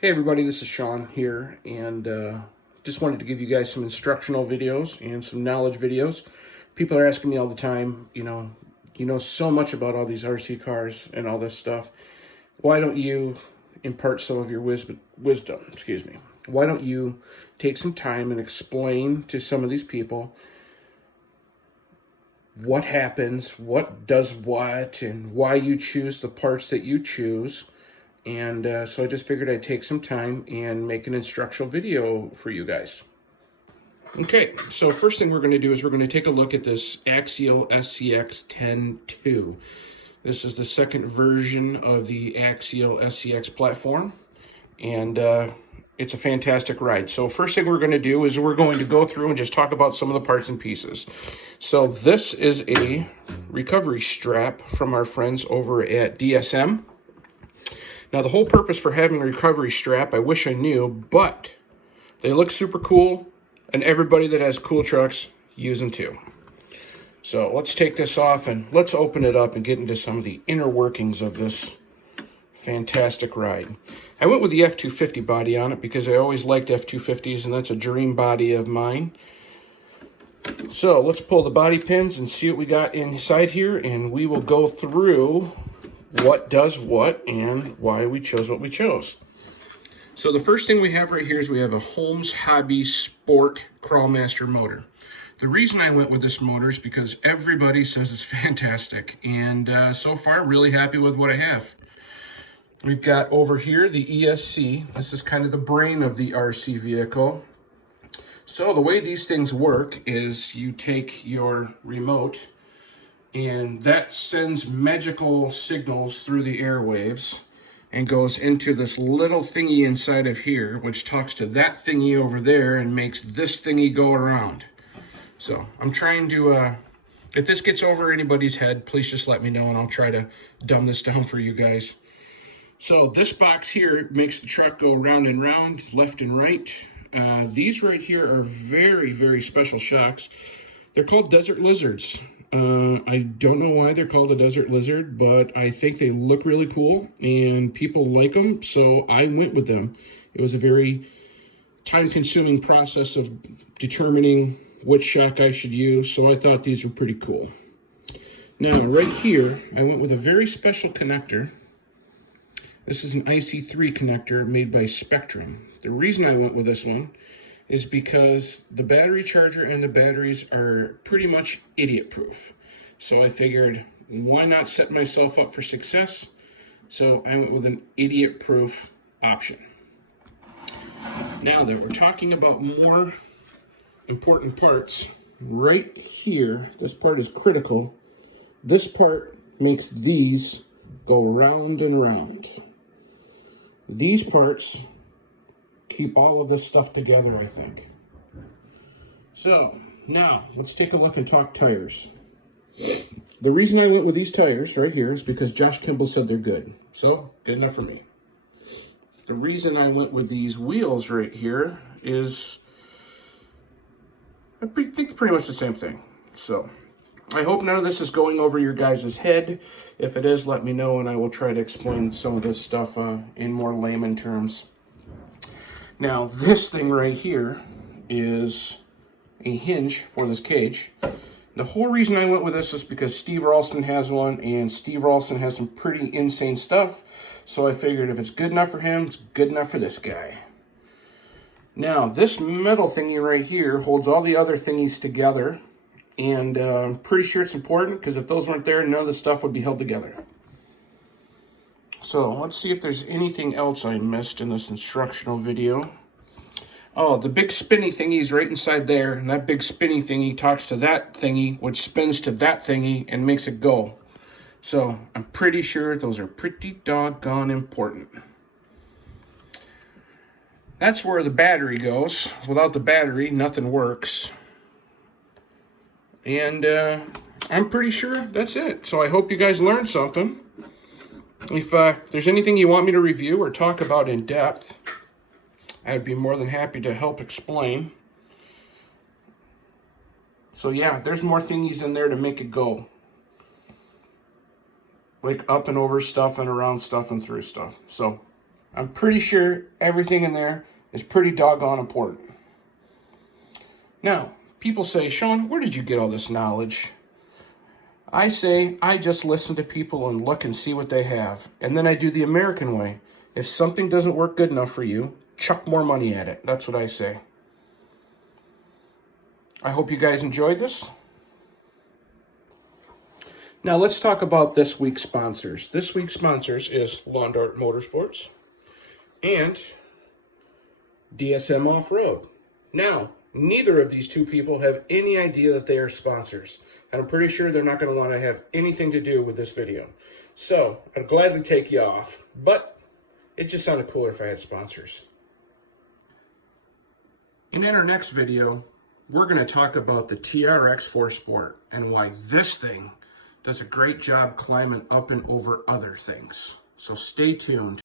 Hey everybody, this is Sean here, and just wanted to give you guys some instructional videos and some knowledge videos. People are asking me all the time, you know so much about all these RC cars and all this stuff. Why don't you impart some of your wisdom? Excuse me. Why don't you take some time and explain to some of these people what happens, what does what, and why you choose the parts that you choose? And so I just figured I'd take some time and make an instructional video for you guys. Okay, so first thing we're going to do is we're going to take a look at this Axial SCX 10.2. This is the second version of the Axial SCX platform, and it's a fantastic ride. So first thing we're going to do is we're going to go through and just talk about some of the parts and pieces. So this is a recovery strap from our friends over at DSM. Now, the whole purpose for having a recovery strap, I wish I knew, but they look super cool, and everybody that has cool trucks use them too. So let's take this off and let's open it up and get into some of the inner workings of this fantastic ride. I went with the F250 body on it because I always liked F250s, and that's a dream body of mine. So let's pull the body pins and see what we got inside here, and we will go through what does what and why we chose what we chose. So the first thing we have right here is we have a Holmes Hobby Sport Crawlmaster motor. The reason I went with this motor is because everybody says it's fantastic, and so far really happy with what I have. We've got over here the ESC. This is kind of the brain of the RC vehicle. So the way these things work is you take your remote and that sends magical signals through the airwaves and goes into this little thingy inside of here, which talks to that thingy over there and makes this thingy go around. So I'm trying to, if this gets over anybody's head, please just let me know and I'll try to dumb this down for you guys. So this box here makes the truck go round and round, left and right. These right here are very, very special shocks. They're called Desert Lizards. I don't know why they're called a Desert Lizard, but I think they look really cool and people like them, so I went with them. It was a very time-consuming process of determining which shock I should use, so I thought these were pretty cool. Now, right here, I went with a very special connector. This is an IC3 connector made by Spectrum. The reason I went with this one is because the battery charger and the batteries are pretty much idiot-proof. So I figured, why not set myself up for success? So I went with an idiot-proof option. Now that we're talking about more important parts, right here, this part is critical. This part makes these go round and round. These parts keep all of this stuff together, I think. So now let's take a look and talk tires. The reason I went with these tires right here is because Josh Kimball said they're good. So good enough for me. The reason I went with these wheels right here is I think pretty much the same thing. So I hope none of this is going over your guys' head. If it is, let me know and I will try to explain some of this stuff in more layman terms. Now, this thing right here is a hinge for this cage. The whole reason I went with this is because Steve Ralston has one, and Steve Ralston has some pretty insane stuff. So I figured if it's good enough for him, it's good enough for this guy. Now, this metal thingy right here holds all the other thingies together. And I'm pretty sure it's important because if those weren't there, none of the stuff would be held together. So let's see if there's anything else I missed in this instructional video. Oh, the big spinny thingy is right inside there, and that big spinny thingy talks to that thingy, which spins to that thingy and makes it go. So I'm pretty sure those are pretty doggone important. That's where the battery goes. Without the battery, nothing works. And I'm pretty sure that's it. So I hope you guys learned something. If there's anything you want me to review or talk about in depth, I'd be more than happy to help explain. So yeah, there's more thingies in there to make it go. Like up and over stuff and around stuff and through stuff. So I'm pretty sure everything in there is pretty doggone important. Now, people say, Sean, where did you get all this knowledge? I say, I just listen to people and look and see what they have. And then I do the American way. If something doesn't work good enough for you, chuck more money at it. That's what I say. I hope you guys enjoyed this. Now let's talk about this week's sponsors. This week's sponsors is Lawn Dart Motorsports and DSM Off-Road. Now, neither of these two people have any idea that they are sponsors. And I'm pretty sure they're not going to want to have anything to do with this video. So, I'd gladly take you off, but it just sounded cooler if I had sponsors. In our next video, we're going to talk about the TRX 4 Sport and why this thing does a great job climbing up and over other things. So stay tuned.